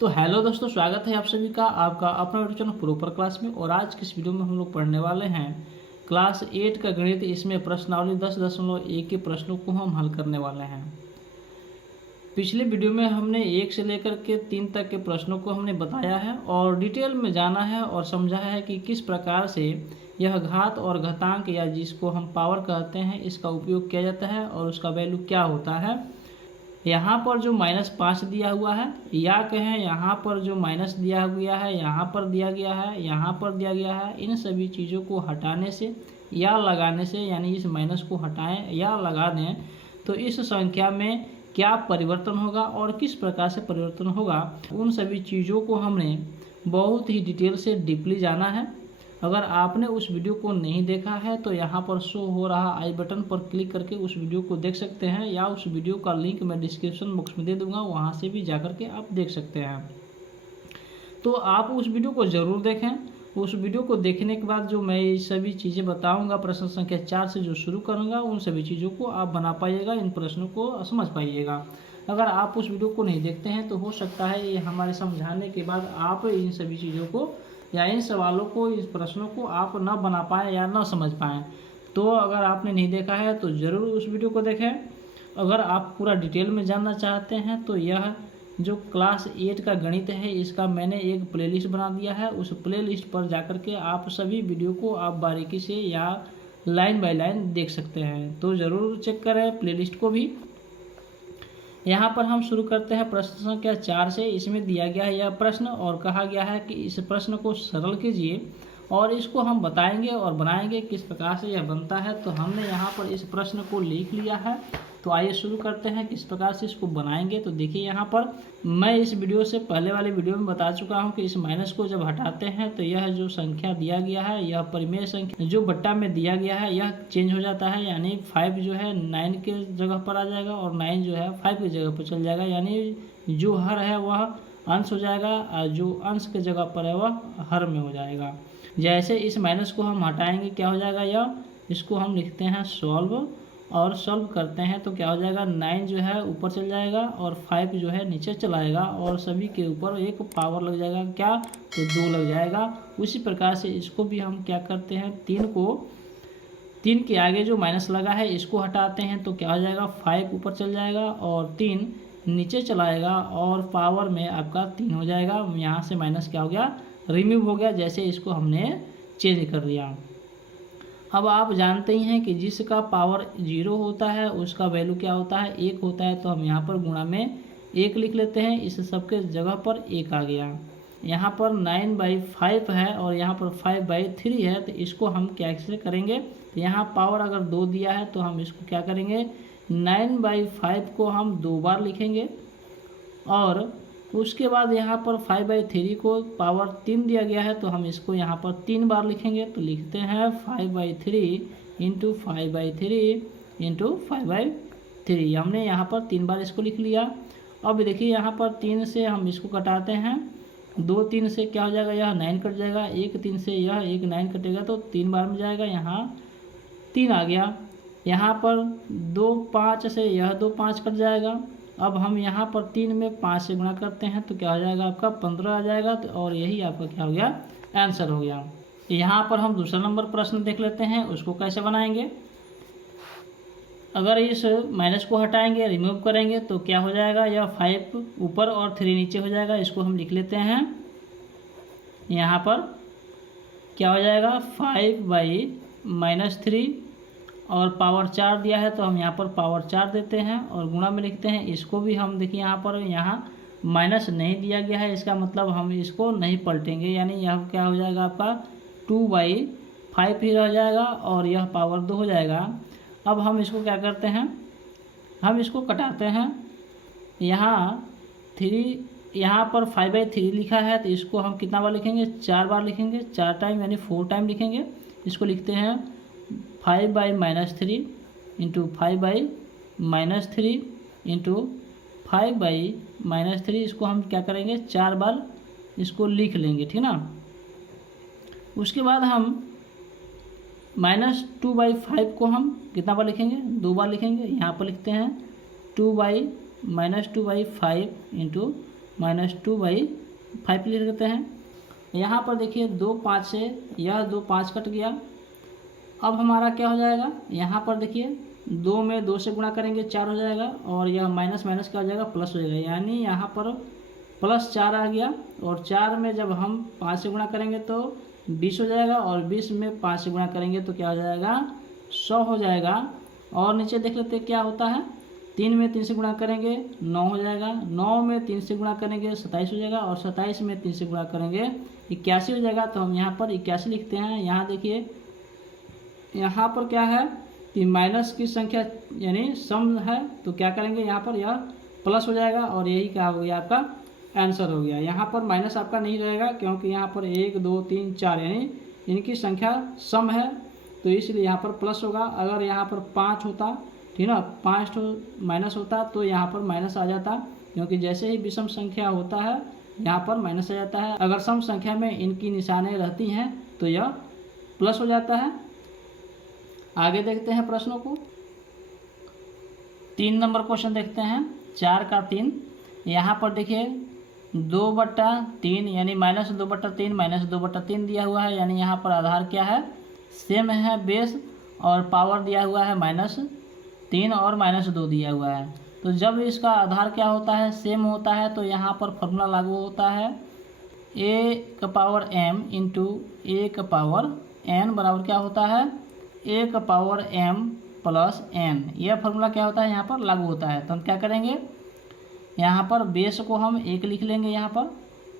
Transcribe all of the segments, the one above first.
तो हेलो दोस्तों, स्वागत है आप सभी का आपका अपना यूट्यूब चैनल प्रॉपर क्लास में। और आज की इस वीडियो में हम लोग पढ़ने वाले हैं क्लास 8 का गणित। इसमें प्रश्नावली 10.1 के प्रश्नों को हम हल करने वाले हैं। पिछले वीडियो में हमने 1 से लेकर के 3 तक के प्रश्नों को हमने बताया है और डिटेल में जाना है और समझाया है कि किस प्रकार से यह घात और घातांक या जिसको हम पावर कहते हैं इसका उपयोग किया जाता है और उसका वैल्यू क्या होता है। यहाँ पर जो -5 दिया हुआ है या कहें यहाँ पर जो माइनस दिया गया है, यहाँ पर दिया गया है, यहाँ पर दिया गया है, इन सभी चीज़ों को हटाने से या लगाने से, यानी इस माइनस को हटाएं या लगा दें तो इस संख्या में क्या परिवर्तन होगा और किस प्रकार से परिवर्तन होगा, उन सभी चीज़ों को हमने बहुत ही डिटेल से डीपली जाना है। अगर आपने उस वीडियो को नहीं देखा है तो यहाँ पर शो हो रहा आई बटन पर क्लिक करके उस वीडियो को देख सकते हैं, या उस वीडियो का लिंक मैं डिस्क्रिप्शन बॉक्स में दे दूंगा, वहाँ से भी जा के आप देख सकते हैं। तो आप उस वीडियो को ज़रूर देखें। उस वीडियो को देखने के बाद जो मैं ये सभी चीज़ें बताऊँगा, प्रश्न संख्या 4 से जो शुरू करूँगा, उन सभी चीज़ों को आप बना पाइएगा, इन प्रश्नों को समझ पाइएगा। अगर आप उस वीडियो को नहीं देखते हैं तो हो सकता है ये हमारे समझाने के बाद आप इन सभी चीज़ों को या इन सवालों को, इस प्रश्नों को आप ना बना पाएँ या ना समझ पाएँ। तो अगर आपने नहीं देखा है तो ज़रूर उस वीडियो को देखें। अगर आप पूरा डिटेल में जानना चाहते हैं तो यह जो क्लास 8 का गणित है इसका मैंने एक प्लेलिस्ट बना दिया है। उस प्लेलिस्ट पर जाकर के आप सभी वीडियो को आप बारीकी से या लाइन बाय लाइन देख सकते हैं, तो ज़रूर चेक करें प्लेलिस्ट को भी। यहाँ पर हम शुरू करते हैं प्रश्न संख्या 4 से। इसमें दिया गया है यह प्रश्न और कहा गया है कि इस प्रश्न को सरल कीजिए और इसको हम बताएंगे और बनाएंगे किस प्रकार से यह बनता है। तो हमने यहाँ पर इस प्रश्न को लिख लिया है, तो आइए शुरू करते हैं किस प्रकार से इसको बनाएंगे। तो देखिए, यहाँ पर मैं इस वीडियो से पहले वाले वीडियो में बता चुका हूँ कि इस माइनस को जब हटाते हैं तो यह जो संख्या दिया गया है, यह परिमेय संख्या जो बट्टा में दिया गया है यह चेंज हो जाता है, यानी 5 जो है 9 के जगह पर आ जाएगा और 9 जो है 5 की जगह पर चल जाएगा, यानी जो हर है वह अंश हो जाएगा और जो अंश के जगह पर है वह हर में हो जाएगा। जैसे इस माइनस को हम हटाएंगे क्या हो जाएगा, यह इसको हम लिखते हैं सॉल्व और सॉल्व करते हैं तो क्या हो जाएगा, 9 जो है ऊपर चल जाएगा और 5 जो है नीचे चलाएगा और सभी के ऊपर एक पावर लग जाएगा, क्या तो 2 लग जाएगा। उसी प्रकार से इसको भी हम क्या करते हैं, 3 के आगे जो माइनस लगा है इसको हटाते हैं तो क्या हो जाएगा, 5 ऊपर चल जाएगा और 3 नीचे चलाएगा और पावर में आपका 3 हो जाएगा। यहाँ से माइनस क्या हो गया, रिमूव हो गया, जैसे इसको हमने चेंज कर दिया। अब आप जानते ही हैं कि जिसका पावर 0 होता है उसका वैल्यू क्या होता है, 1 होता है। तो हम यहाँ पर गुणा में 1 लिख लेते हैं, इस सबके जगह पर 1 आ गया। यहाँ पर 9/5 है और यहाँ पर 5/3 है, तो इसको हम कैसे करेंगे, तो यहाँ पावर अगर 2 दिया है तो हम इसको क्या करेंगे, 9/5 को हम 2 बार लिखेंगे और उसके बाद यहाँ पर 5/3 को पावर 3 दिया गया है तो हम इसको यहाँ पर 3 बार लिखेंगे। तो लिखते हैं 5/3 इंटू 5/3 इंटू 5/3। हमने यहाँ पर 3 बार इसको लिख लिया। अब देखिए, यहाँ पर 3 से हम इसको कटाते हैं, 2 3 से क्या हो जाएगा, यह 9 कट जाएगा, 1 3 से यह 1 9 कटेगा तो 3 बार में जाएगा, यहाँ 3 आ गया। यहाँ पर 2 5 से यह 2 5 कट जाएगा। अब हम यहाँ पर 3 में 5 से गुणा करते हैं तो क्या हो जाएगा, आपका 15 आ जाएगा। तो और यही आपका क्या हो गया, आंसर हो गया। यहाँ पर हम दूसरा नंबर प्रश्न देख लेते हैं, उसको कैसे बनाएंगे। अगर इस माइनस को हटाएंगे, रिमूव करेंगे तो क्या हो जाएगा, यह 5 ऊपर और 3 नीचे हो जाएगा। इसको हम लिख लेते हैं, यहाँ पर क्या हो जाएगा, 5/-3 और पावर 4 दिया है तो हम यहाँ पर पावर 4 देते हैं और गुणा में लिखते हैं। इसको भी हम देखिए, यहाँ पर यहाँ माइनस नहीं दिया गया है, इसका मतलब हम इसको नहीं पलटेंगे, यानी यह क्या हो जाएगा, आपका 2/5 ही रह जाएगा और यह पावर 2 हो जाएगा। अब हम इसको क्या करते हैं, हम इसको कटाते हैं। यहाँ पर 5/3 लिखा है तो इसको हम कितना बार लिखेंगे, 4 बार लिखेंगे, 4 टाइम यानी 4 टाइम लिखेंगे। इसको लिखते हैं 5/-3 इंटू 5/-3 इंटू 5/-3। इसको हम क्या करेंगे, 4 बार इसको लिख लेंगे, ठीक ना। उसके बाद हम -2/5 को हम कितना बार लिखेंगे, 2 बार लिखेंगे। यहाँ पर लिखते हैं 2/-2/5 इंटू -2/5 लिख देते हैं। यहाँ पर देखिए 2 5 से यह 2 5 कट गया। अब हमारा क्या हो जाएगा, यहाँ पर देखिए 2 में 2 से गुणा करेंगे 4 हो जाएगा, और यह माइनस माइनस क्या हो जाएगा, प्लस हो जाएगा, यानी यहाँ पर +4 आ गया। और 4 में जब हम 5 से गुणा करेंगे तो 20 हो जाएगा, और 20 में 5 से गुणा करेंगे तो क्या हो जाएगा, 100 हो जाएगा। और नीचे देख लेते क्या होता है, 3 में 3 से गुणा करेंगे 9 हो जाएगा, 9 में 3 से गुणा करेंगे 27 हो जाएगा, और 27 में 3 से गुणा करेंगे 81 हो जाएगा। तो हम यहाँ पर 81 लिखते हैं। यहाँ देखिए यहाँ पर क्या है कि माइनस की संख्या यानी सम है, तो क्या करेंगे यहाँ पर यह प्लस हो जाएगा, और यही क्या हो गया, आपका आंसर हो गया। यहाँ पर माइनस आपका नहीं रहेगा, क्योंकि यहाँ पर 1 2 3 4 यानी इनकी संख्या सम है, तो इसलिए यहाँ पर प्लस होगा। अगर यहाँ पर 5 होता, ठीक ना, 5 तो माइनस होता तो यहाँ पर माइनस आ जाता, क्योंकि जैसे ही विषम संख्या होता है यहाँ पर माइनस आ जाता है। अगर सम संख्या में इनकी निशानें रहती हैं तो यह प्लस हो जाता है। आगे देखते हैं प्रश्नों को। 3 नंबर क्वेश्चन देखते हैं, 4 का 3। यहाँ पर देखिए 2/3 यानी -2/3 -2/3 दिया हुआ है, यानी यहाँ पर आधार क्या है, सेम है बेस, और पावर दिया हुआ है -3 और -2 दिया हुआ है। तो जब इसका आधार क्या होता है, सेम होता है, तो यहाँ पर फॉर्मूला लागू होता है a⁴m इंटू a⁴n बराबर क्या होता है, a⁴m + n। यह फॉर्मूला क्या होता है, यहाँ पर लागू होता है। तो हम क्या करेंगे, यहाँ पर बेस को हम 1 लिख लेंगे यहाँ पर,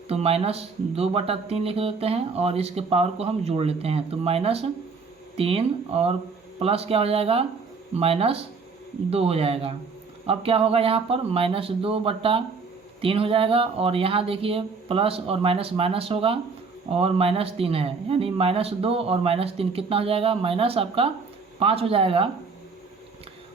तो -2/3 लिख देते हैं, और इसके पावर को हम जोड़ लेते हैं, तो -3 और प्लस क्या हो जाएगा, -2 हो जाएगा। अब क्या होगा, यहाँ पर -2/3 हो जाएगा, और यहाँ देखिए प्लस और माइनस माइनस होगा, और -3 है, यानी -2 और -3 कितना हो जाएगा, माइनस आपका 5 हो जाएगा।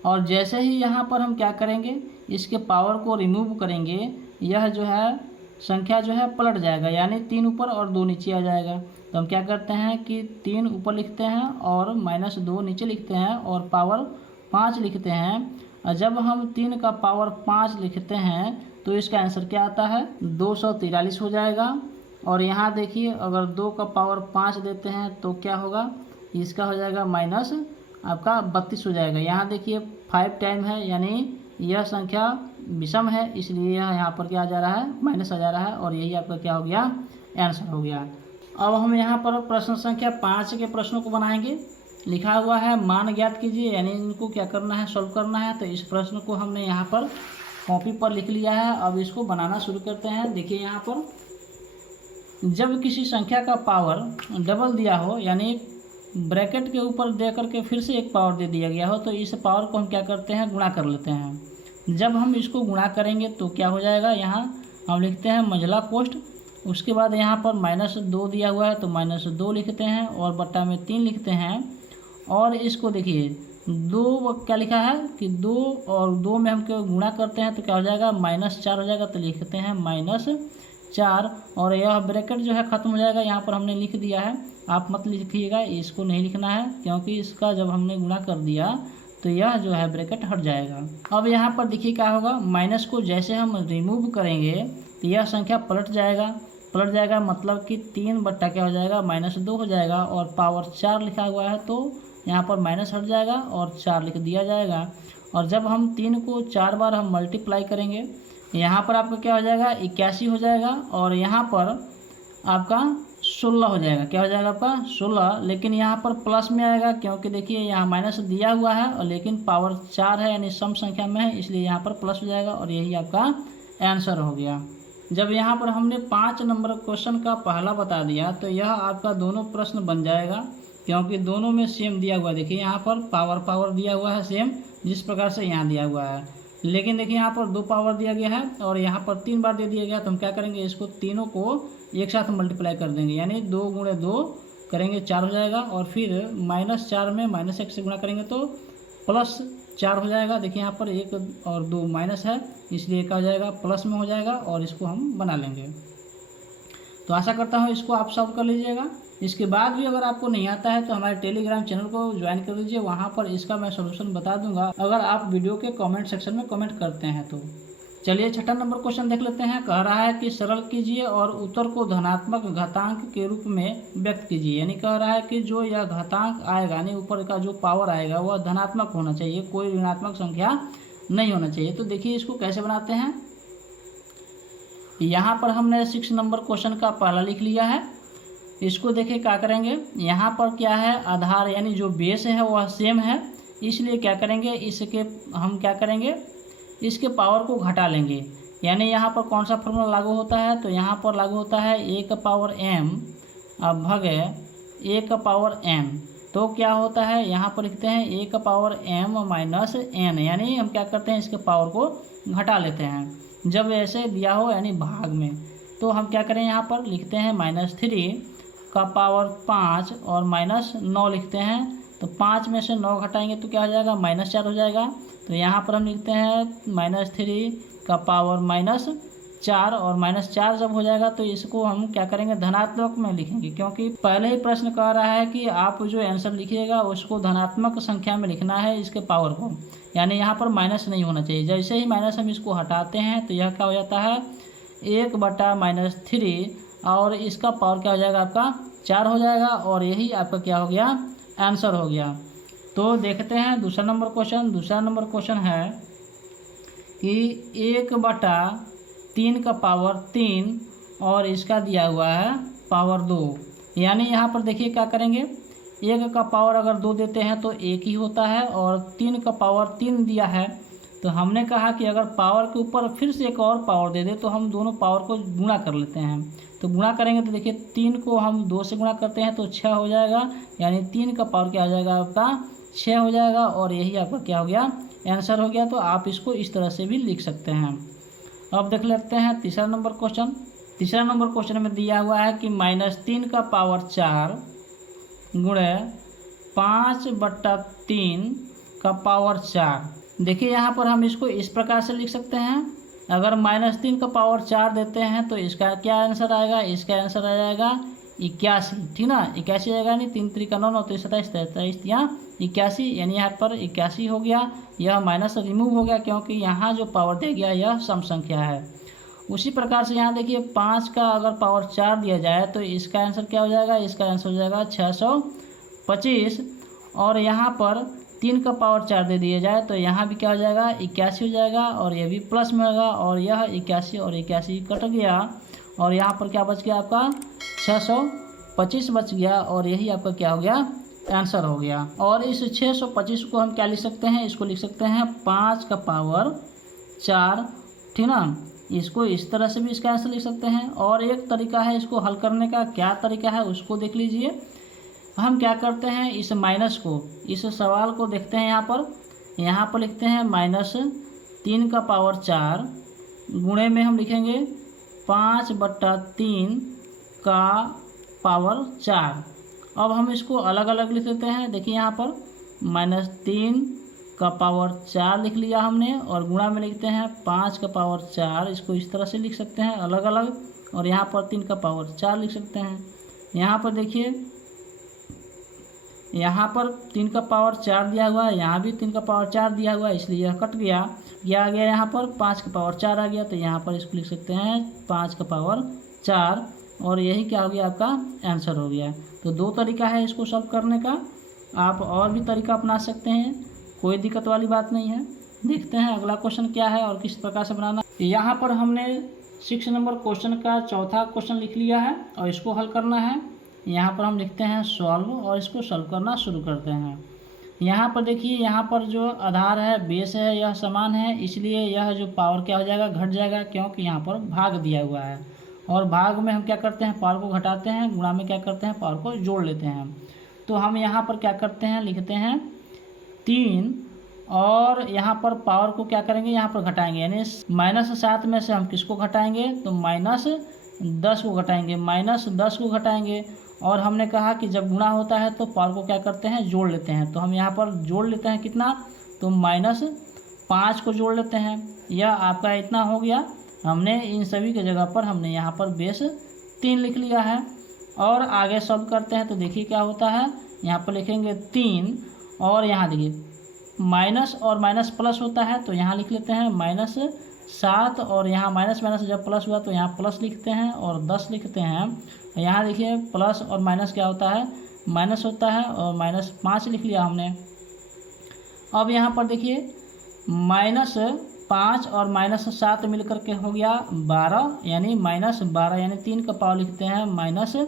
और जैसे ही यहाँ पर हम क्या करेंगे, इसके पावर को रिमूव करेंगे, यह जो है संख्या जो है पलट जाएगा, यानी 3 ऊपर और 2 नीचे आ जाएगा। तो हम क्या करते हैं कि 3 ऊपर लिखते हैं और -2 नीचे लिखते हैं, और पावर 5 लिखते हैं। और जब हम 3 का पावर 5 लिखते हैं तो इसका आंसर क्या आता है, 243 हो जाएगा। और यहाँ देखिए अगर 2 का पावर 5 देते हैं तो क्या होगा, इसका हो जाएगा माइनस आपका 32 हो जाएगा। यहाँ देखिए 5 टाइम है, यानी यह संख्या विषम है, इसलिए यह यहाँ पर क्या आ जा रहा है, माइनस आ जा रहा है, और यही आपका क्या हो गया, आंसर हो गया। अब हम यहाँ पर प्रश्न संख्या 5 के प्रश्नों को बनाएंगे। लिखा हुआ है मान ज्ञात कीजिए, यानी इनको क्या करना है, सॉल्व करना है। तो इस प्रश्न को हमने यहाँ पर कॉपी पर लिख लिया है। अब इसको बनाना शुरू करते हैं। देखिए यहाँ पर जब किसी संख्या का पावर डबल दिया हो, यानी ब्रैकेट के ऊपर दे करके फिर से एक पावर दे दिया गया हो, तो इस पावर को हम क्या करते हैं, गुणा कर लेते हैं। जब हम इसको गुणा करेंगे तो क्या हो जाएगा, यहाँ हम लिखते हैं मंझला पोस्ट। उसके बाद यहाँ पर -2 दिया हुआ है तो -2 लिखते हैं, और बट्टा में 3 लिखते हैं। और इसको देखिए 2 क्या लिखा है कि 2 और 2 में हम क्यों गुणा करते हैं तो क्या हो जाएगा, -4 हो जाएगा, तो लिखते हैं -4। और यह ब्रैकेट जो है ख़त्म हो जाएगा, यहाँ पर हमने लिख दिया है, आप मत लिखिएगा, इसको नहीं लिखना है, क्योंकि इसका जब हमने गुणा कर दिया तो यह जो है ब्रैकेट हट जाएगा। अब यहाँ पर देखिए क्या होगा, माइनस को जैसे हम रिमूव करेंगे तो यह संख्या पलट जाएगा, मतलब कि 3 बट्टा क्या हो जाएगा, -2 हो जाएगा, और पावर 4 लिखा हुआ है तो यहाँ पर माइनस हट जाएगा और 4 लिख दिया जाएगा। और जब हम 3 को 4 बार हम मल्टीप्लाई करेंगे, यहाँ पर आपका क्या हो जाएगा, 81 हो जाएगा, और यहाँ पर आपका 16 हो जाएगा। क्या हो जाएगा आपका 16, लेकिन यहाँ पर प्लस में आएगा, क्योंकि देखिए यहाँ माइनस दिया हुआ है और लेकिन पावर 4 है, यानी सम संख्या में है, इसलिए यहाँ पर प्लस हो जाएगा, और यही आपका आंसर हो गया। जब यहाँ पर हमने 5 नंबर क्वेश्चन का पहला बता दिया तो यह आपका दोनों प्रश्न बन जाएगा, क्योंकि दोनों में सेम दिया हुआ है। देखिए यहाँ पर पावर दिया हुआ है सेम, जिस प्रकार से यहाँ दिया हुआ है, लेकिन देखिए यहाँ पर 2 पावर दिया गया है और यहाँ पर 3 बार दे दिया गया। तो हम क्या करेंगे, इसको तीनों को एक साथ मल्टीप्लाई कर देंगे, यानी 2 × 2 करेंगे 4 हो जाएगा, और फिर -4 में -1 से गुणा करेंगे तो +4 हो जाएगा। देखिए यहाँ पर 1 और 2 माइनस है, इसलिए क्या हो जाएगा, प्लस में हो जाएगा, और इसको हम बना लेंगे। तो आशा करता हूँ इसको आप सॉल्व कर लीजिएगा। इसके बाद भी अगर आपको नहीं आता है तो हमारे टेलीग्राम चैनल को ज्वाइन कर लीजिए, वहाँ पर इसका मैं सॉल्यूशन बता दूंगा, अगर आप वीडियो के कमेंट सेक्शन में कमेंट करते हैं तो। चलिए छठा नंबर क्वेश्चन देख लेते हैं। कह रहा है कि सरल कीजिए और उत्तर को धनात्मक घातांक के रूप में व्यक्त कीजिए। यानी कह रहा है कि जो यह घातांक आएगा, यानी ऊपर का जो पावर आएगा वह धनात्मक होना चाहिए, कोई ऋणात्मक संख्या नहीं होना चाहिए। तो देखिए इसको कैसे बनाते हैं। यहाँ पर हमने 6 नंबर क्वेश्चन का पहला लिख लिया है। इसको देखिए क्या करेंगे, यहाँ पर क्या है, आधार यानी जो बेस है वह सेम है, इसलिए क्या करेंगे, इसके हम क्या करेंगे, इसके पावर को घटा लेंगे। यानी यहाँ पर कौन सा फॉर्मूला लागू होता है, तो यहाँ पर लागू होता है a का पावर m अब भगे a का पावर m। तो क्या होता है, यहाँ पर लिखते हैं a का पावर m माइनस n, यानी हम क्या करते हैं, इसके पावर को घटा लेते हैं जब ऐसे दिया हो यानी भाग में। तो हम क्या करें, यहाँ पर लिखते हैं -3 का पावर 5 और -9 लिखते हैं। तो 5 में से 9 घटाएंगे तो क्या हो जाएगा, -4 हो जाएगा। तो यहाँ पर हम लिखते हैं -3 का पावर -4 और -4 जब हो जाएगा तो इसको हम क्या करेंगे, धनात्मक में लिखेंगे, क्योंकि पहले ही प्रश्न कह रहा है कि आप जो आंसर लिखिएगा उसको धनात्मक संख्या में लिखना है, इसके पावर को, यानी यहाँ पर माइनस नहीं होना चाहिए। जैसे ही माइनस हम इसको हटाते हैं तो यह क्या हो जाता है, 1/-3 और इसका पावर क्या हो जाएगा, आपका 4 हो जाएगा और यही आपका क्या हो गया, आंसर हो गया। तो देखते हैं दूसरा नंबर क्वेश्चन। दूसरा नंबर क्वेश्चन है कि 1/3 का पावर 3 और इसका दिया हुआ है पावर 2। यानी यहाँ पर देखिए क्या करेंगे, 1 का पावर अगर 2 देते हैं तो 1 ही होता है और 3 का पावर 3 दिया है। तो हमने कहा कि अगर पावर के ऊपर फिर से एक और पावर दे दे तो हम दोनों पावर को गुणा कर लेते हैं। तो गुणा करेंगे तो देखिए 3 को हम 2 से गुणा करते हैं तो 6 हो जाएगा, यानी 3 का पावर क्या हो जाएगा, आपका 6 हो जाएगा और यही आपका क्या हो गया, आंसर हो गया। तो आप इसको इस तरह से भी लिख सकते हैं। अब देख लेते हैं तीसरा नंबर क्वेश्चन। तीसरा नंबर क्वेश्चन में दिया हुआ है कि -3 का पावर 4 गुणे 5/3 का पावर 4। देखिए यहाँ पर हम इसको इस प्रकार से लिख सकते हैं। अगर -3 का पावर 4 देते हैं तो इसका क्या आंसर आएगा, इसका आंसर आ जाएगा 81, ठीक ना, 81 आएगा। यानी 3 3 का 9, 9 3 27 23 यहाँ 81, यानी यहाँ पर 81 हो गया। यह माइनस रिमूव हो गया क्योंकि यहाँ जो पावर दे गया यह सम संख्या है। उसी प्रकार से यहाँ देखिए 5 का अगर पावर 4 दिया जाए तो इसका आंसर क्या हो जाएगा, इसका आंसर हो जाएगा 625 और यहाँ पर 3 का पावर 4 दे दिया जाए तो यहाँ भी क्या हो जाएगा, 81 हो जाएगा और यह भी प्लस में होगा और यह 81 और 81 कट गया और यहाँ पर क्या बच गया, आपका 625 बच गया और यही आपका क्या हो गया, आंसर हो गया। और इस 625 को हम क्या लिख सकते हैं, इसको लिख सकते हैं 5 का पावर 4, ठीक ना। इसको इस तरह से भी इसका आंसर लिख सकते हैं। और एक तरीका है इसको हल करने का, क्या तरीका है उसको देख लीजिए। हम क्या करते हैं, इस माइनस को, इस सवाल को देखते हैं। यहाँ पर लिखते हैं -3 का पावर 4 गुणे में हम लिखेंगे 5/3 का पावर 4। अब हम इसको अलग अलग लिख लेते हैं। देखिए यहाँ पर -3 का पावर 4 लिख लिया हमने और गुणा में लिखते हैं 5 का पावर 4। इसको इस तरह से लिख सकते हैं अलग अलग और यहाँ पर 3 का पावर 4 लिख सकते हैं। यहाँ पर देखिए, यहाँ पर 3 का पावर 4 दिया हुआ है, यहाँ भी 3 का पावर 4 दिया हुआ है, इसलिए यह कट गया। यह आ गया यहाँ पर 5 का पावर 4 आ गया, तो यहाँ पर इसको लिख सकते हैं 5 का पावर 4 और यही क्या हो गया, आपका आंसर हो गया। तो 2 तरीका है इसको सॉल्व करने का। आप और भी तरीका अपना सकते हैं, कोई दिक्कत वाली बात नहीं है। देखते हैं अगला क्वेश्चन क्या है और किस प्रकार से बनाना। यहाँ पर हमने 6 नंबर क्वेश्चन का चौथा क्वेश्चन लिख लिया है और इसको हल करना है। यहाँ पर हम लिखते हैं सॉल्व और इसको सॉल्व करना शुरू करते हैं। यहाँ पर देखिए, यहाँ पर जो आधार है, बेस है, यह समान है, इसलिए यह जो पावर क्या हो जाएगा, घट जाएगा, क्योंकि यहाँ पर भाग दिया हुआ है और भाग में हम क्या करते हैं, पावर को घटाते हैं, गुणा में क्या करते हैं, पावर को जोड़ लेते हैं। तो हम यहाँ पर क्या करते हैं, लिखते हैं 3 और यहाँ पर पावर को क्या करेंगे, यहाँ पर घटाएंगे, यानी -7 में से हम किसको घटाएंगे, तो -10 को घटाएंगे, -10 को घटाएंगे। और हमने कहा कि जब गुणा होता है तो पावर को क्या करते हैं, जोड़ लेते हैं। तो हम यहाँ पर जोड़ लेते हैं कितना, तो -5 को जोड़ लेते हैं। यह आपका इतना हो गया। हमने इन सभी के जगह पर हमने यहाँ पर बेस 3 लिख लिया है और आगे सॉल्व करते हैं। तो देखिए क्या होता है, यहाँ पर लिखेंगे 3 और यहाँ देखिए माइनस और माइनस प्लस होता है, तो यहाँ लिख लेते हैं 7 और यहाँ माइनस माइनस जब प्लस हुआ तो यहाँ प्लस लिखते हैं और 10 लिखते हैं। यहाँ देखिए प्लस और माइनस क्या होता है, माइनस होता है, और -5 लिख लिया हमने। अब यहाँ पर देखिए -5 और -7 मिलकर के हो गया 12, यानी -12, यानी 3 का पावर लिखते हैं -12,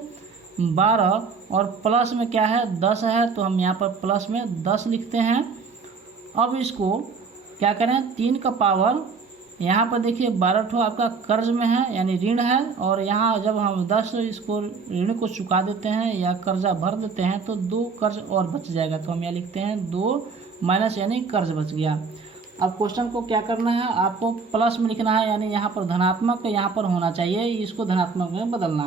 और प्लस में क्या है 10 है, तो हम यहाँ पर प्लस में 10 लिखते हैं। अब इसको क्या करें, 3 का पावर, यहाँ पर देखिए 12 ठो आपका कर्ज में है यानी ऋण है, और यहाँ जब हम 10 इसको ऋण को चुका देते हैं या कर्जा भर देते हैं तो 2 कर्ज और बच जाएगा, तो हम यहाँ लिखते हैं 2 माइनस यानी कर्ज बच गया। अब क्वेश्चन को क्या करना है, आपको प्लस में लिखना है, यानी यहाँ पर धनात्मक यहाँ पर होना चाहिए, इसको धनात्मक में बदलना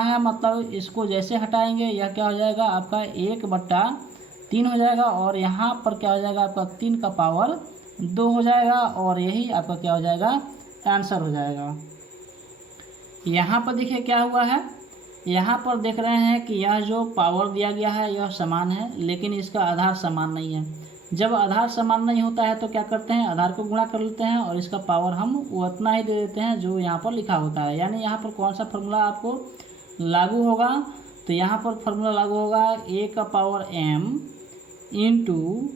है। मतलब इसको जैसे हटाएंगे यह क्या हो जाएगा आपका 1/3 हो जाएगा, और यहाँ पर क्या हो जाएगा आपका 3 का पावर 2 हो जाएगा, और यही आपका क्या हो जाएगा, आंसर हो जाएगा। यहाँ पर देखिए क्या हुआ है, यहाँ पर देख रहे हैं कि यह जो पावर दिया गया है यह समान है, लेकिन इसका आधार समान नहीं है। जब आधार समान नहीं होता है तो क्या करते हैं, आधार को गुणा कर लेते हैं और इसका पावर हम उतना ही दे देते हैं जो यहाँ पर लिखा होता है। यानी यहाँ पर कौन सा फॉर्मूला आपको लागू होगा, तो यहाँ पर फॉर्मूला लागू होगा a का पावर m इंटू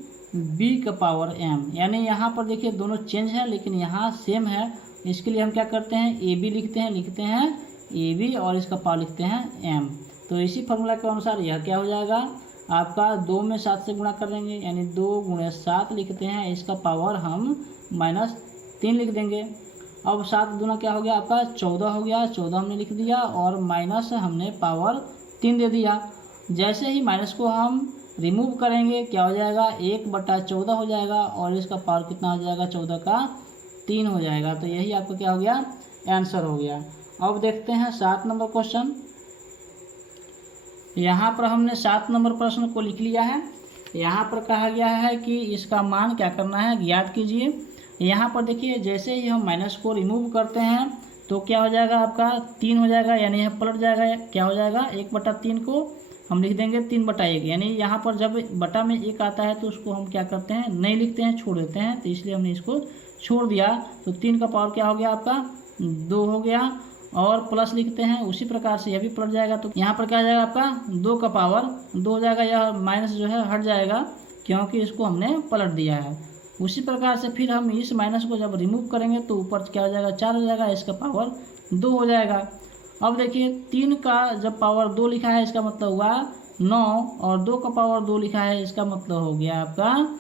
b का पावर m। यानी यहाँ पर देखिए दोनों चेंज है लेकिन यहाँ सेम है, इसके लिए हम क्या करते हैं ab लिखते हैं ab, और इसका पावर लिखते हैं m। तो इसी फॉर्मूला के अनुसार यह क्या हो जाएगा आपका 2 में 7 से गुणा कर देंगे, यानी 2 × 7 लिखते हैं, इसका पावर हम -3 लिख देंगे। अब 7 दूना क्या हो गया आपका 14 हो गया, 14 हमने लिख दिया, और माइनस हमने पावर 3 दे दिया। जैसे ही माइनस को हम रिमूव करेंगे क्या हो जाएगा 1/14 हो जाएगा, और इसका पावर कितना हो जाएगा 14 का 3 हो जाएगा। तो यही आपका क्या हो गया, आंसर हो गया। अब देखते हैं 7 नंबर क्वेश्चन। यहाँ पर हमने 7 नंबर प्रश्न को लिख लिया है। यहाँ पर कहा गया है कि इसका मान क्या करना है, ज्ञात कीजिए। यहाँ पर देखिए जैसे ही हम माइनस को रिमूव करते हैं तो क्या हो जाएगा आपका 3 हो जाएगा, यानी यह पलट जाएगा, क्या हो जाएगा 1/3 को हम लिख देंगे 3/1, यानी यहाँ पर जब बटा में 1 आता है तो उसको हम क्या करते हैं नहीं लिखते हैं, छोड़ देते हैं, तो इसलिए हमने इसको छोड़ दिया। तो 3 का पावर क्या हो गया आपका 2 हो गया, और प्लस लिखते हैं, उसी प्रकार से यह भी पलट जाएगा। तो यहाँ पर क्या हो जाएगा आपका 2 का पावर 2 हो जाएगा, यह माइनस जो है हट जाएगा क्योंकि इसको हमने पलट दिया है। उसी प्रकार से फिर हम इस माइनस को जब रिमूव करेंगे तो ऊपर क्या हो जाएगा 4 हो जाएगा, इसका पावर 2 हो जाएगा। अब देखिए 3 का जब पावर 2 लिखा है इसका मतलब हुआ 9, और 2 का पावर 2 लिखा है इसका मतलब हो गया आपका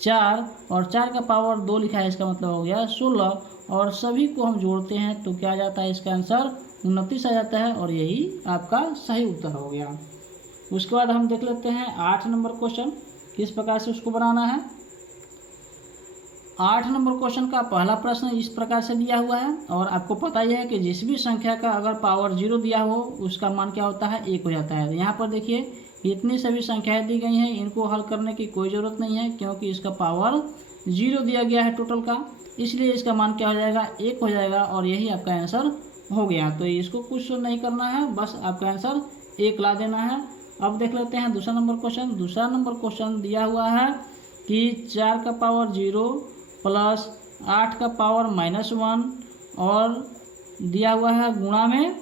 4, और 4 का पावर 2 लिखा है इसका मतलब हो गया 16, और सभी को हम जोड़ते हैं तो क्या आ जाता है, इसका आंसर 29 आ जाता है, और यही आपका सही उत्तर हो गया। उसके बाद हम देख लेते हैं 8 नंबर क्वेश्चन, किस प्रकार से उसको बनाना है। 8 नंबर क्वेश्चन का पहला प्रश्न इस प्रकार से दिया हुआ है, और आपको पता ही है कि जिस भी संख्या का अगर पावर 0 दिया हो उसका मान क्या होता है 1 हो जाता है। यहाँ पर देखिए इतनी सभी संख्याएं दी गई हैं, इनको हल करने की कोई ज़रूरत नहीं है क्योंकि इसका पावर 0 दिया गया है टोटल का, इसलिए इसका मान क्या हो जाएगा 1 हो जाएगा, और यही आपका आंसर हो गया। तो इसको कुछ नहीं करना है, बस आपका आंसर 1 ला देना है। अब देख लेते हैं दूसरा नंबर क्वेश्चन। दूसरा नंबर क्वेश्चन दिया हुआ है कि 4 का पावर 0 प्लस 8 का पावर -1, और दिया हुआ है गुणा में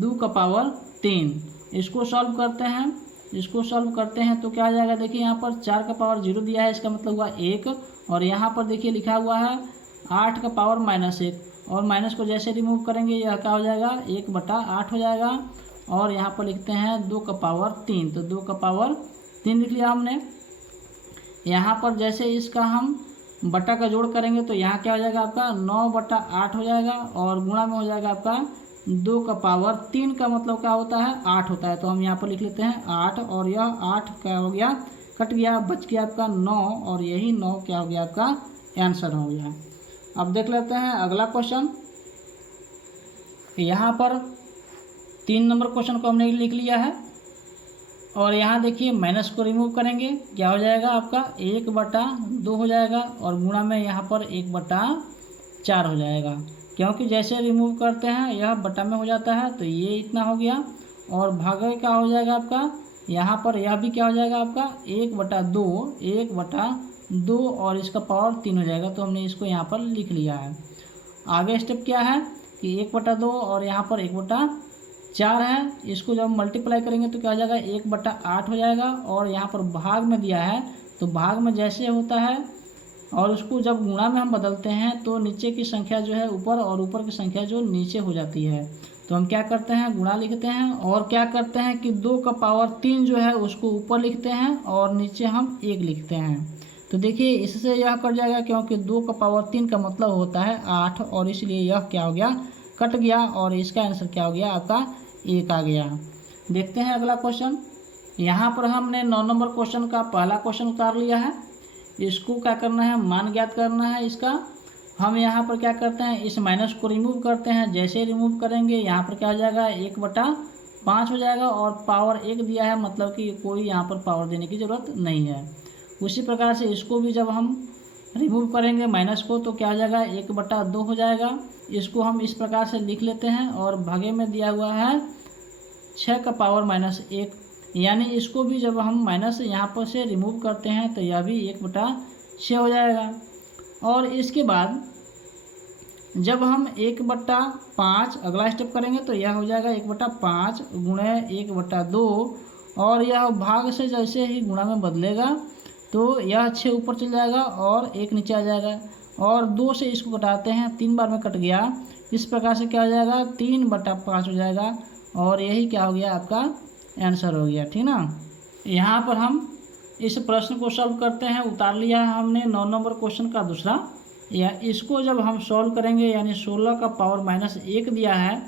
2 का पावर 3। इसको सॉल्व करते हैं। इसको सॉल्व करते हैं तो क्या आ जाएगा, देखिए यहाँ पर 4 का पावर 0 दिया है, इसका मतलब हुआ 1, और यहाँ पर देखिए लिखा हुआ है 8 का पावर -1, और माइनस को जैसे रिमूव करेंगे यह क्या हो जाएगा 1/8 हो जाएगा, और यहाँ पर लिखते हैं 2 का पावर 3, तो 2 का पावर 3 लिख लिया हमने। यहाँ पर जैसे इसका हम बटा का जोड़ करेंगे तो यहाँ क्या हो जाएगा आपका 9/8 हो जाएगा, और गुणा में हो जाएगा आपका 2 का पावर 3 का मतलब क्या होता है 8 होता है, तो हम यहाँ पर लिख लेते हैं 8, और यह 8 क्या हो गया कट गया, बच गया आपका 9, और यही 9 क्या हो गया आपका आंसर हो गया। अब देख लेते हैं अगला क्वेश्चन। यहाँ पर 3 नंबर क्वेश्चन को हमने लिख लिया है, और यहाँ देखिए माइनस को रिमूव करेंगे क्या हो जाएगा आपका 1/2 हो जाएगा, और गुणा में यहाँ पर 1/4 हो जाएगा, क्योंकि जैसे रिमूव करते हैं यह बटा में हो जाता है, तो ये इतना हो गया, और भागे क्या हो जाएगा आपका यहाँ पर यह भी क्या हो जाएगा आपका 1/2, और इसका पावर 3 हो जाएगा, तो हमने इसको यहाँ पर लिख लिया है। आगे स्टेप क्या है कि 1/2 और यहाँ पर 1/4 है। इसको जब हम मल्टीप्लाई करेंगे तो क्या हो जाएगा 1/8 हो जाएगा। और यहाँ पर भाग में दिया है तो भाग में जैसे होता है और उसको जब गुणा में हम बदलते हैं तो नीचे की संख्या जो है ऊपर और ऊपर की संख्या जो नीचे हो जाती है। तो हम क्या करते हैं गुणा लिखते हैं और क्या करते हैं कि 2 का पावर 3 जो है उसको ऊपर लिखते हैं और नीचे हम 1 लिखते हैं। तो देखिए इससे यह कट जाएगा क्योंकि 2 का पावर 3 का मतलब होता है 8 और इसलिए यह क्या हो गया कट गया और इसका आंसर क्या हो गया आपका 1 आ गया। देखते हैं अगला क्वेश्चन। यहाँ पर हमने 9 नंबर क्वेश्चन का पहला क्वेश्चन उतार लिया है। इसको क्या करना है मान ज्ञात करना है इसका। हम यहाँ पर क्या करते हैं इस माइनस को रिमूव करते हैं। जैसे रिमूव करेंगे यहाँ पर क्या हो जाएगा 1/5 हो जाएगा और पावर 1 दिया है मतलब कि कोई यहाँ पर पावर देने की ज़रूरत नहीं है। उसी प्रकार से इसको भी जब हम रिमूव करेंगे माइनस को तो क्या हो जाएगा 1/2 हो जाएगा। इसको हम इस प्रकार से लिख लेते हैं और भागे में दिया हुआ है 6 का पावर -1 यानी इसको भी जब हम माइनस यहाँ पर से रिमूव करते हैं तो यह भी 1/6 हो जाएगा। और इसके बाद जब हम 1/5 अगला स्टेप करेंगे तो यह हो जाएगा 1/5 गुणे 1/2 और यह भाग से जैसे ही गुणा में बदलेगा तो यह 6 ऊपर चल जाएगा और 1 नीचे आ जाएगा और 2 से इसको घटाते हैं 3 बार में कट गया। इस प्रकार से क्या हो जाएगा 3/5 हो जाएगा और यही क्या हो गया आपका आंसर हो गया। ठीक ना। यहाँ पर हम इस प्रश्न को सॉल्व करते हैं। उतार लिया है हमने 9 नंबर क्वेश्चन का दूसरा। या इसको जब हम सॉल्व करेंगे यानी 16 का पावर -1 दिया है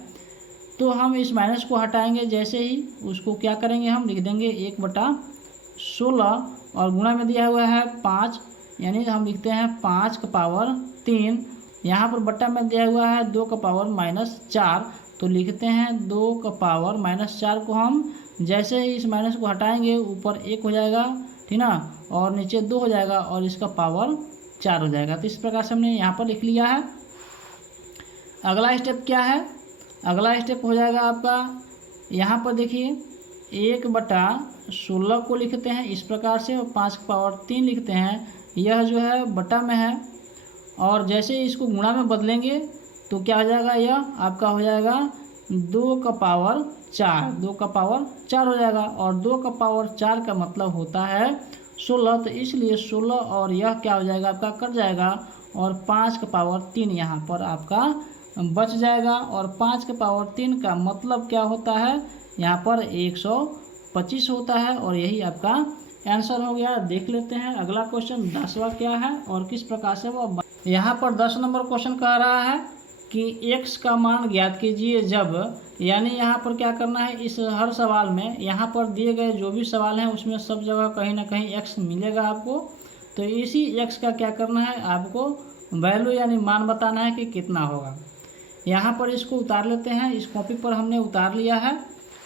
तो हम इस माइनस को हटाएंगे। जैसे ही उसको क्या करेंगे हम लिख देंगे 1/16 और गुणा में दिया हुआ है 5 यानी हम लिखते हैं 5 का पावर 3। यहाँ पर बट्टा में दिया हुआ है 2 का पावर -4 तो लिखते हैं 2 का पावर -4 को हम जैसे ही इस माइनस को हटाएंगे ऊपर 1 हो जाएगा ठीक ना और नीचे 2 हो जाएगा और इसका पावर 4 हो जाएगा। तो इस प्रकार से हमने यहाँ पर लिख लिया है। अगला स्टेप क्या है अगला स्टेप हो जाएगा आपका यहाँ पर देखिए 1/16 को लिखते हैं इस प्रकार से और 5 का पावर 3 लिखते हैं। यह जो है बटा में है और जैसे इसको गुणा में बदलेंगे तो क्या हो जाएगा यह आपका हो जाएगा 2 का पावर 4 2 का पावर 4 हो जाएगा और 2 का पावर 4 का मतलब होता है 16। तो इसलिए 16 और यह क्या हो जाएगा आपका कट जाएगा और 5 का पावर 3 यहाँ पर आपका बच जाएगा और 5 के पावर 3 का मतलब क्या होता है यहाँ पर 125 होता है और यही आपका आंसर हो गया। देख लेते हैं अगला क्वेश्चन 10वां क्या है और किस प्रकार से वो। यहाँ पर 10 नंबर क्वेश्चन कह रहा है कि x का मान ज्ञात कीजिए जब यानी यहाँ पर क्या करना है इस हर सवाल में यहाँ पर दिए गए जो भी सवाल हैं उसमें सब जगह कहीं ना कहीं x मिलेगा आपको। तो इसी x का क्या करना है आपको वैल्यू यानी मान बताना है कि कितना होगा। यहाँ पर इसको उतार लेते हैं। इस कॉपी पर हमने उतार लिया है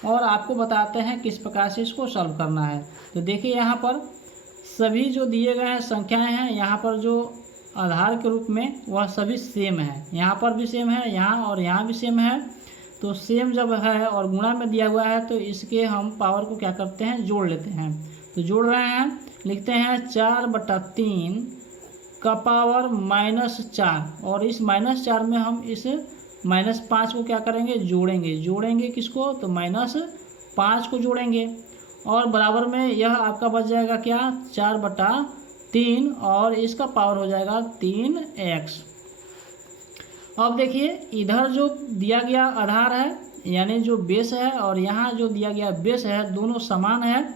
और आपको बताते हैं किस प्रकार से इसको सॉल्व करना है। तो देखिए यहाँ पर सभी जो दिए गए हैं संख्याएं हैं यहाँ पर जो आधार के रूप में वह सभी सेम है। यहाँ पर भी सेम है यहाँ और यहाँ भी सेम है। तो सेम जब है और गुणा में दिया हुआ है तो इसके हम पावर को क्या करते हैं जोड़ लेते हैं। तो जोड़ रहे हैं लिखते हैं 4/3 का पावर -4 और इस -4 में हम इस -5 को क्या करेंगे जोड़ेंगे किसको तो -5 को जोड़ेंगे और बराबर में यह आपका बच जाएगा क्या 4/3 और इसका पावर हो जाएगा 3x। अब देखिए इधर जो दिया गया आधार है यानी जो बेस है और यहाँ जो दिया गया बेस है दोनों समान है।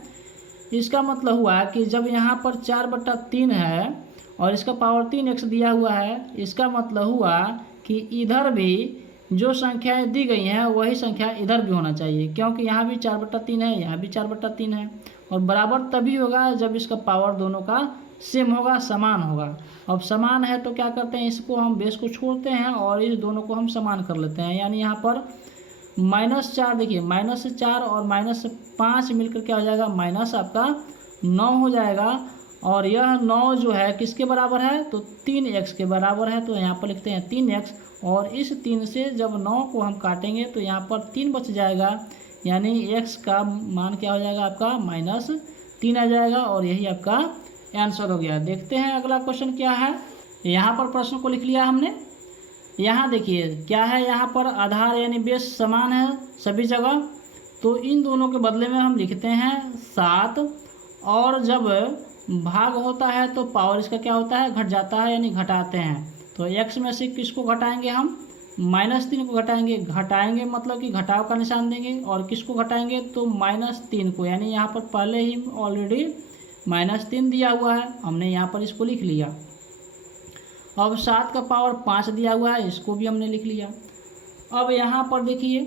इसका मतलब हुआ कि जब यहाँ पर 4/3 है और इसका पावर 3x दिया हुआ है इसका मतलब हुआ कि इधर भी जो संख्याएं दी गई हैं वही संख्या इधर भी होना चाहिए क्योंकि यहाँ भी 4/3 है यहाँ भी 4/3 है और बराबर तभी होगा जब इसका पावर दोनों का सेम होगा समान होगा। अब समान है तो क्या करते हैं इसको हम बेस को छोड़ते हैं और इस दोनों को हम समान कर लेते हैं। यानी यहाँ पर -4 देखिए -4 और -5 मिलकर क्या हो जाएगा माइनस आपका 9 हो जाएगा और यह 9 जो है किसके बराबर है तो 3x के बराबर है। तो यहाँ पर लिखते हैं 3x और इस 3 से जब 9 को हम काटेंगे तो यहाँ पर 3 बच जाएगा यानी x का मान क्या हो जाएगा आपका -3 आ जाएगा और यही आपका आंसर हो गया। देखते हैं अगला क्वेश्चन क्या है। यहाँ पर प्रश्न को लिख लिया हमने। यहाँ देखिए क्या है, यहाँ पर आधार यानी बेस समान है सभी जगह, तो इन दोनों के बदले में हम लिखते हैं 7। और जब भाग होता है तो पावर इसका क्या होता है, घट जाता है यानी घटाते हैं। तो x में से किसको घटाएंगे हम, -3 को घटाएंगे। घटाएंगे मतलब कि घटाव का निशान देंगे, और किसको घटाएंगे तो -3 को, यानी यहाँ पर पहले ही ऑलरेडी -3 दिया हुआ है, हमने यहाँ पर इसको लिख लिया। अब 7 का पावर 5 दिया हुआ है, इसको भी हमने लिख लिया। अब यहाँ पर देखिए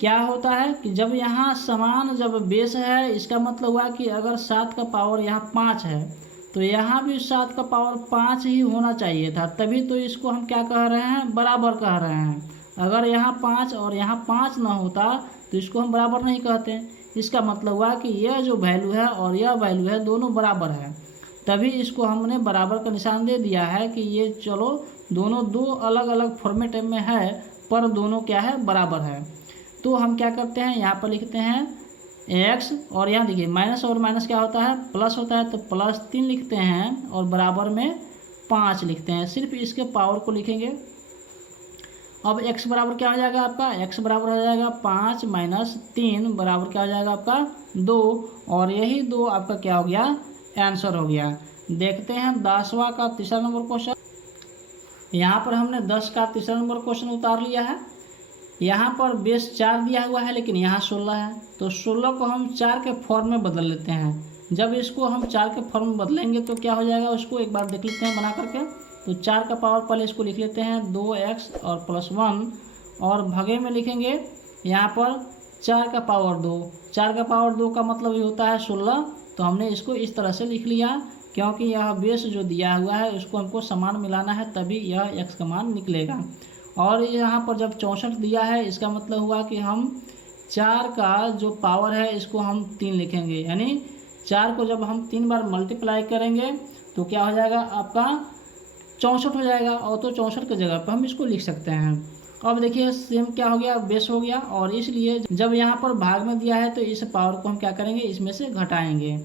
क्या होता है कि जब यहाँ समान जब बेस है, इसका मतलब हुआ कि अगर 7 का पावर यहाँ 5 है तो यहाँ भी 7 का पावर 5 ही होना चाहिए था, तभी तो इसको हम क्या कह रहे हैं, बराबर कह रहे हैं। अगर यहाँ 5 और यहाँ 5 ना होता तो इसको हम बराबर नहीं कहते। इसका मतलब हुआ कि यह जो वैल्यू है और यह वैल्यू है दोनों बराबर है, तभी इसको हमने बराबर का निशान दे दिया है कि ये चलो दोनों दो अलग अलग फॉर्मेट में है पर दोनों क्या है, बराबर है। तो हम क्या करते हैं, यहाँ पर लिखते हैं x, और यहाँ देखिए माइनस और माइनस क्या होता है, प्लस होता है, तो +3 लिखते हैं और बराबर में 5 लिखते हैं, सिर्फ इसके पावर को लिखेंगे। अब x बराबर क्या हो जाएगा आपका, x बराबर हो जाएगा 5 - 3 बराबर क्या हो जाएगा आपका 2, और यही 2 आपका क्या हो गया, आंसर हो गया। देखते हैं 10वां का तीसरा नंबर क्वेश्चन। यहाँ पर हमने 10 का तीसरा नंबर क्वेश्चन उतार लिया है। यहाँ पर बेस 4 दिया हुआ है लेकिन यहाँ 16 है, तो 16 को हम 4 के फॉर्म में बदल लेते हैं। जब इसको हम 4 के फॉर्म में बदलेंगे तो क्या हो जाएगा, उसको एक बार देख लेते हैं बना करके। तो 4 का पावर पहले इसको लिख लेते हैं 2x और +1, और भगे में लिखेंगे यहाँ पर 4 का पावर 2। 4 का पावर 2 का मतलब ये होता है 16, तो हमने इसको इस तरह से लिख लिया, क्योंकि यह बेस जो दिया हुआ है उसको हमको समान मिलाना है, तभी यह x का मान निकलेगा। और यहाँ पर जब 64 दिया है, इसका मतलब हुआ कि हम 4 का जो पावर है इसको हम 3 लिखेंगे, यानी 4 को जब हम 3 बार मल्टीप्लाई करेंगे तो क्या हो जाएगा आपका 64 हो जाएगा, और तो 64 की जगह पर हम इसको लिख सकते हैं। अब देखिए सेम क्या हो गया, बेस हो गया, और इसलिए जब यहाँ पर भाग में दिया है तो इस पावर को हम क्या करेंगे, इसमें से घटाएंगे।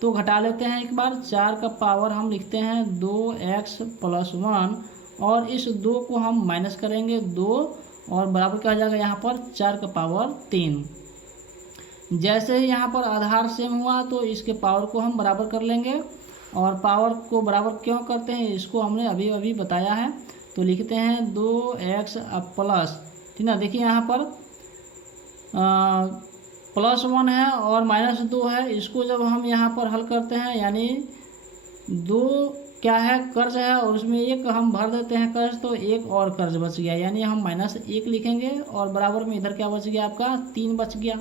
तो घटा लेते हैं एक बार। 4 का पावर हम लिखते हैं 2x + 1, और इस 2 को हम माइनस करेंगे 2, और बराबर क्या हो जाएगा यहाँ पर 4 का पावर 3। जैसे ही यहाँ पर आधार सेम हुआ तो इसके पावर को हम बराबर कर लेंगे, और पावर को बराबर क्यों करते हैं इसको हमने अभी अभी बताया है। तो लिखते हैं 2x प्लस, ठीक ना, देखिए यहाँ पर +1 है और -2 है, इसको जब हम यहाँ पर हल करते हैं यानी 2 क्या है, कर्ज है, और उसमें 1 हम भर देते हैं कर्ज, तो 1 और कर्ज बच गया, यानी हम -1 लिखेंगे, और बराबर में इधर क्या बच गया आपका 3 बच गया।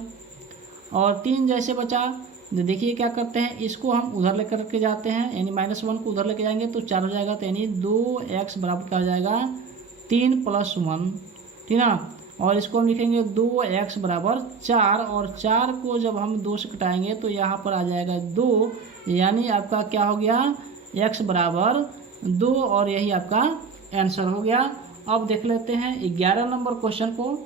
और 3 जैसे बचा तो देखिए क्या करते हैं, इसको हम उधर लेकर के जाते हैं, यानी -1 को उधर लेके जाएंगे तो 4 हो जाएगा, तो यानी 2x बराबर क्या हो जाएगा 3 + 1, ठीक ना। और इसको हम लिखेंगे 2x बराबर 4, और 4 को जब हम 2 से घटाएंगे तो यहाँ पर आ जाएगा 2, यानी आपका क्या हो गया x बराबर 2, और यही आपका आंसर हो गया। अब देख लेते हैं 11 नंबर क्वेश्चन को।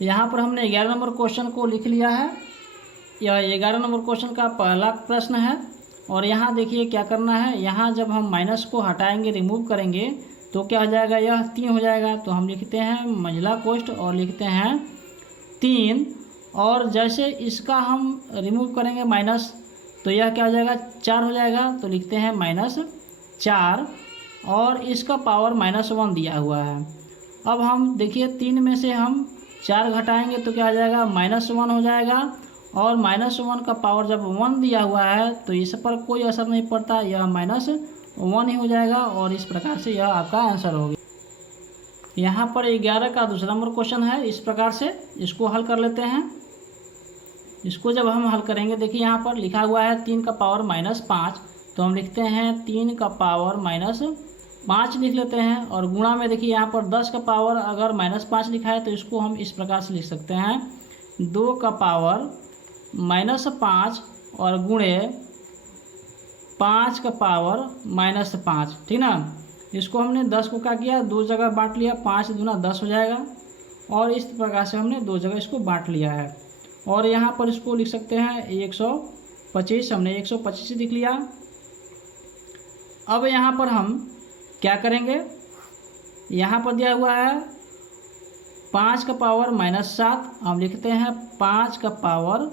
यहाँ पर हमने 11 नंबर क्वेश्चन को लिख लिया है। यह 11 नंबर क्वेश्चन का पहला प्रश्न है, और यहाँ देखिए क्या करना है, यहाँ जब हम माइनस को हटाएंगे, रिमूव करेंगे, तो क्या हो जाएगा, यह 3 हो जाएगा। तो हम लिखते हैं मंझला कोष्ठ और लिखते हैं 3, और जैसे इसका हम रिमूव करेंगे माइनस, तो यह क्या हो जाएगा 4 हो जाएगा, तो लिखते हैं -4, और इसका पावर -1 दिया हुआ है। अब हम देखिए 3 में से हम 4 घटाएंगे तो क्या हो जाएगा -1 हो जाएगा, और -1 का पावर जब 1 दिया हुआ है तो इस पर कोई असर नहीं पड़ता, यह -1 ही हो जाएगा, और इस प्रकार से यह आपका आंसर हो गया। यहाँ पर 11 का दूसरा नंबर क्वेश्चन है, इस प्रकार से इसको हल कर लेते हैं। इसको जब हम हल करेंगे, देखिए यहाँ पर लिखा हुआ है 3 का पावर -5, तो हम लिखते हैं 3 का पावर -5 लिख लेते हैं, और गुणा में देखिए यहाँ पर 10 का पावर अगर -5 लिखा है तो इसको हम इस प्रकार से लिख सकते हैं 2 का पावर -5 और गुणे 5 का पावर -5, ठीक ना। इसको हमने 10 को क्या किया, 2 जगह बांट लिया, 5 दूना 10 हो जाएगा, और इस प्रकार से हमने 2 जगह इसको बांट लिया है। और यहाँ पर इसको लिख सकते हैं 125, हमने 125 लिख लिया। अब यहाँ पर हम क्या करेंगे, यहाँ पर दिया हुआ है 5 का पावर -7, हम लिखते हैं 5 का पावर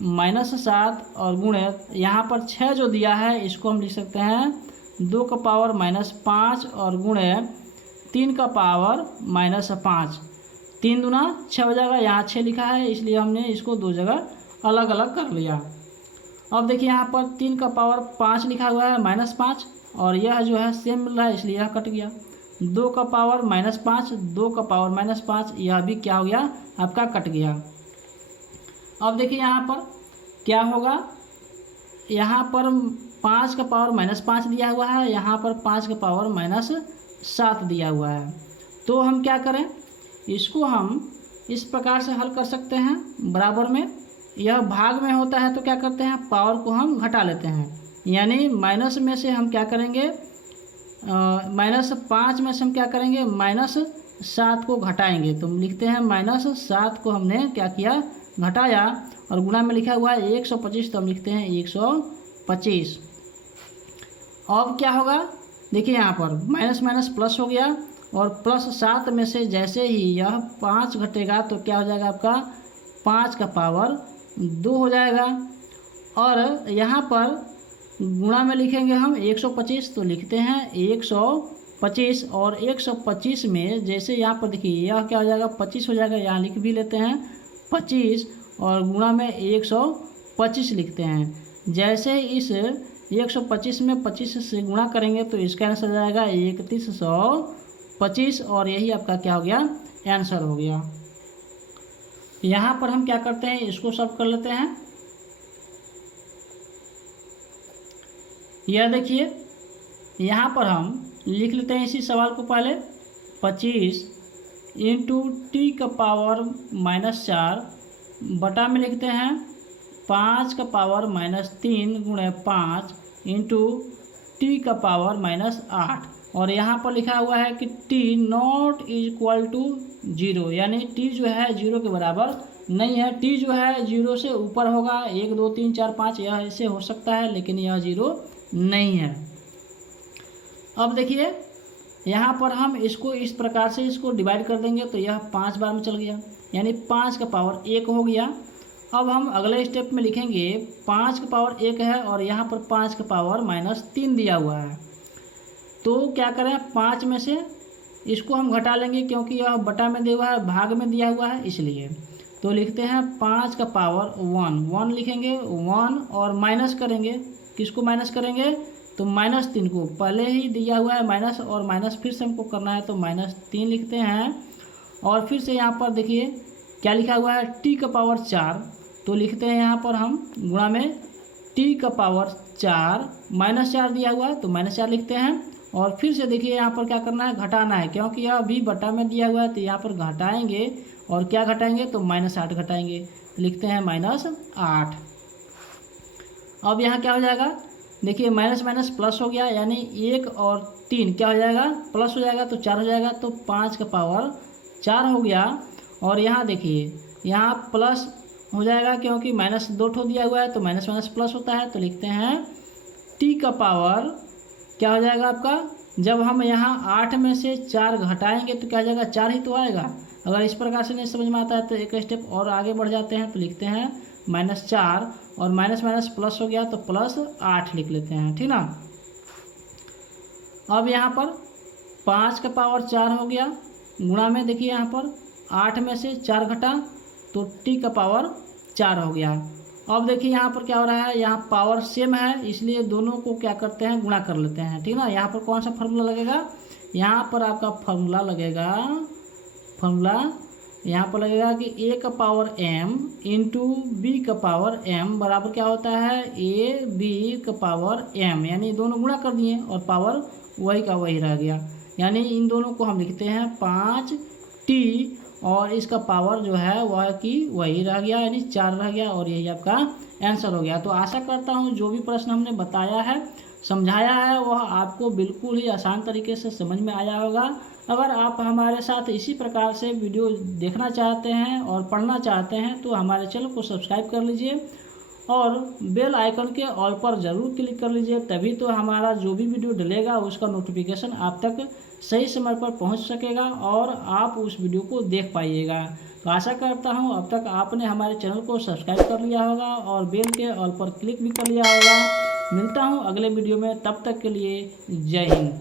-7 और गुणे यहाँ पर 6 जो दिया है इसको हम लिख सकते हैं 2 का पावर -5 और गुणे 3 का पावर -5। 3 दूना 6 हो जाएगा, यहाँ 6 लिखा है इसलिए हमने इसको दो जगह अलग अलग कर लिया। अब देखिए यहाँ पर 3 का पावर 5 लिखा हुआ है -5 और यह जो है सेम मिल रहा है इसलिए यह कट गया। 2 का पावर -5, 2 का पावर -5, यह भी क्या हो गया आपका कट गया। अब देखिए यहाँ पर क्या होगा, यहाँ पर 5 का पावर -5 दिया हुआ है, यहाँ पर 5 का पावर -7 दिया हुआ है। तो हम क्या करें, इसको हम इस प्रकार से हल कर सकते हैं। बराबर में यह भाग में होता है तो क्या करते हैं, पावर को हम घटा लेते हैं, यानी माइनस में से हम क्या करेंगे, -5 में से हम क्या करेंगे, -7 को घटाएंगे। तो हम लिखते हैं -7 को हमने क्या किया, घटाया और गुणा में लिखा हुआ है 125, तो हम लिखते हैं 125। अब क्या होगा, देखिए यहाँ पर माइनस माइनस प्लस हो गया और +7 में से जैसे ही यह 5 घटेगा तो क्या हो जाएगा आपका 5 का पावर 2 हो जाएगा। और यहाँ पर गुणा में लिखेंगे हम 125, तो लिखते हैं 125 और 125 में जैसे यहाँ पर देखिए यह क्या हो जाएगा 25 हो जाएगा, यहाँ लिख भी लेते हैं 25 और गुणा में 125 लिखते हैं। जैसे इस 125 में 25 से गुणा करेंगे तो इसका आंसर हो जाएगा 3125 और यही आपका क्या हो गया, आंसर हो गया। यहाँ पर हम क्या करते हैं, इसको सॉल्व कर लेते हैं। यह देखिए यहाँ पर हम लिख लेते हैं इसी सवाल को पहले 25 इंटू टी का पावर -4 बटा में लिखते हैं 5 का पावर -3 गुणे 5 इंटू टी का पावर -8 और यहाँ पर लिखा हुआ है कि टी नॉट इक्वल टू 0, यानी टी जो है 0 के बराबर नहीं है। टी जो है 0 से ऊपर होगा, 1 2 3 4 5 यह ऐसे हो सकता है, लेकिन यह 0 नहीं है। अब देखिए यहाँ पर हम इसको इस प्रकार से इसको डिवाइड कर देंगे तो यह 5 बार में चल गया, यानी 5 का पावर 1 हो गया। अब हम अगले स्टेप में लिखेंगे 5 का पावर 1 है और यहाँ पर 5 का पावर -3 दिया हुआ है। तो क्या करें, 5 में से इसको हम घटा लेंगे क्योंकि यह बटा में दिया हुआ है, भाग में दिया हुआ है इसलिए। तो लिखते हैं 5 का पावर 1 लिखेंगे 1 और माइनस करेंगे, किसको माइनस करेंगे, तो -3 को, पहले ही दिया हुआ है माइनस और माइनस फिर से हमको करना है तो -3 लिखते हैं। और फिर से यहाँ पर देखिए क्या लिखा हुआ है, टी का पावर 4, तो लिखते हैं यहाँ पर हम गुणा में टी का पावर 4 -4 दिया हुआ है तो -4 लिखते हैं। और फिर से देखिए यहाँ पर क्या करना है, घटाना है, क्योंकि यह भी बटा में दिया हुआ है तो यहाँ पर घटाएंगे और क्या घटाएंगे तो -8 घटाएंगे, लिखते हैं -8। अब यहाँ क्या हो जाएगा, देखिए माइनस माइनस प्लस हो गया, यानी 1 और 3 क्या हो जाएगा, प्लस हो जाएगा तो 4 हो जाएगा, तो 5 का पावर 4 हो गया। और यहाँ देखिए यहाँ प्लस हो जाएगा क्योंकि -2 ठो दिया हुआ है तो माइनस माइनस प्लस होता है, तो लिखते हैं टी का पावर क्या हो जाएगा आपका, जब हम यहाँ 8 में से 4 घटाएंगे तो क्या हो जाएगा, 4 ही तो आएगा। अगर इस प्रकार से नहीं समझ में आता है तो एक स्टेप और आगे बढ़ जाते हैं, तो लिखते हैं -4 और माइनस माइनस प्लस हो गया तो +8 लिख लेते हैं, ठीक ना। अब यहाँ पर 5 का पावर 4 हो गया, गुणा में देखिए यहाँ पर 8 में से 4 घटा तो टी का पावर 4 हो गया। अब देखिए यहाँ पर क्या हो रहा है, यहाँ पावर सेम है इसलिए दोनों को क्या करते हैं, गुणा कर लेते हैं, ठीक ना। यहाँ पर कौन सा फार्मूला लगेगा, यहाँ पर आपका फार्मूला लगेगा, यहाँ पर लगेगा कि a का पावर m इंटू बी का पावर m बराबर क्या होता है, a b का पावर m, यानी दोनों गुणा कर दिए और पावर वही का वही रह गया, यानी इन दोनों को हम लिखते हैं 5t और इसका पावर जो है वह की वही रह गया, यानी 4 रह गया और यही आपका आंसर हो गया। तो आशा करता हूँ जो भी प्रश्न हमने बताया है समझाया है वह आपको बिल्कुल ही आसान तरीके से समझ में आया होगा। अगर आप हमारे साथ इसी प्रकार से वीडियो देखना चाहते हैं और पढ़ना चाहते हैं तो हमारे चैनल को सब्सक्राइब कर लीजिए और बेल आइकन के ऑल पर ज़रूर क्लिक कर लीजिए, तभी तो हमारा जो भी वीडियो डलेगा उसका नोटिफिकेशन आप तक सही समय पर पहुंच सकेगा और आप उस वीडियो को देख पाइएगा। तो आशा करता हूं अब तक आपने हमारे चैनल को सब्सक्राइब कर लिया होगा और बेल के ऑल पर क्लिक भी कर लिया होगा। मिलता हूं अगले वीडियो में, तब तक के लिए जय हिंद।